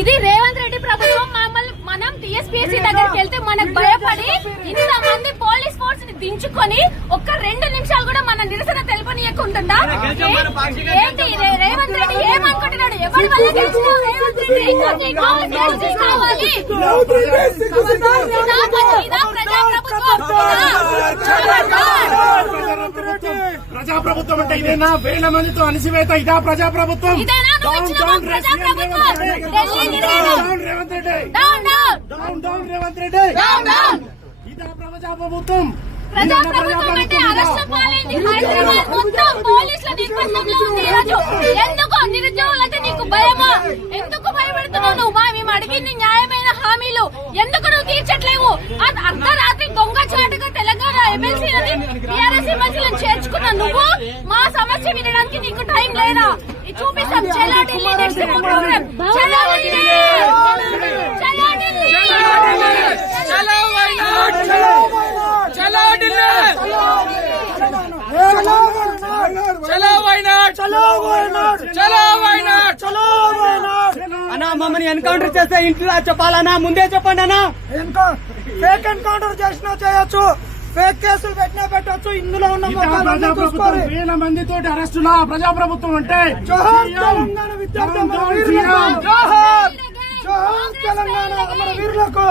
ఇది రేవంత్ రెడ్డి ప్రభుత్వం. మనం టీఎస్పీఎస్సీ దగ్గరికి వెళ్తే మనకు భయపడి ఇంతమంది పోలీస్ ఫోర్స్ ని దించుకొని ఒక్క 2 నిమిషాలు కూడా మన నిరసన తెలుపనీయకుంటుందా? ఏంటి రేవంత్ రెడ్డి ఏమనుకుంటున్నాడు? ఎవరి వల్ల గెలిచిన రేవంత్ రెడ్డి కావాలి? ప్రజాప్రభుత్వం అంటే ఇదేనా? వేల మందితో అణిసివేత ఇదా ప్రజాప్రభుత్వం? రేవంత్ రెడ్డి రేవంత్ రెడ్డి ఇదా ప్రజాప్రభుత్వం? ప్రజాప్రభుత్వం అంటే అరెస్ట్ పాలైంది హైదరాబాద్ మొత్తం పోలీసుల నిర్బంధంలో ఉంది. ఈరోజు ఎందుకు నిరుద్యోగులంటే నీకు భయమా? ఎందుకు భయపడుతున్నావు నువ్వు? మేము అడిగింది న్యాయమైన హామీలు ఎందుకు నువ్వు తీర్చట్లేవు? అర్ధరాత్రి దొంగచాటుగా తెలంగాణ ఎమ్మెల్సీలని టీఆర్ఎస్ ఎమ్మెల్సీలను చేర్చుకున్న నువ్వు మా సమస్య వినడానికి నీకు టైం లేదా? చూపిస్తాం. చలో ఢిల్లీ నెక్స్ట్ ప్రోగ్రామ్. చలో ఢిల్లీ, చలో ఢిల్లీ, చలో వైనాడ్, చలో ఢిల్లీ, చలో వైనాడ్, చలో వైనాడ్, చలో వైనాడ్, చలో వైనాడ్. అన్నా మమ్మల్ని ఎన్కౌంటర్ చేస్తే ఇంట్లో చెప్పాలన్నా? ముందే చెప్పండి అన్నా. ఫేక్ ఎన్కౌంటర్ చేసినా చేయొచ్చు, ఫేక్ కేసులు పెట్టినా పెట్టొచ్చు. ఇందులో ఉన్న వేల మందితో అరెస్టులా ప్రజాప్రభుత్వం అంటే? జోహార్ తెలంగాణ విద్యార్థి, జోహార్ తెలంగాణ అమర వీరులకు.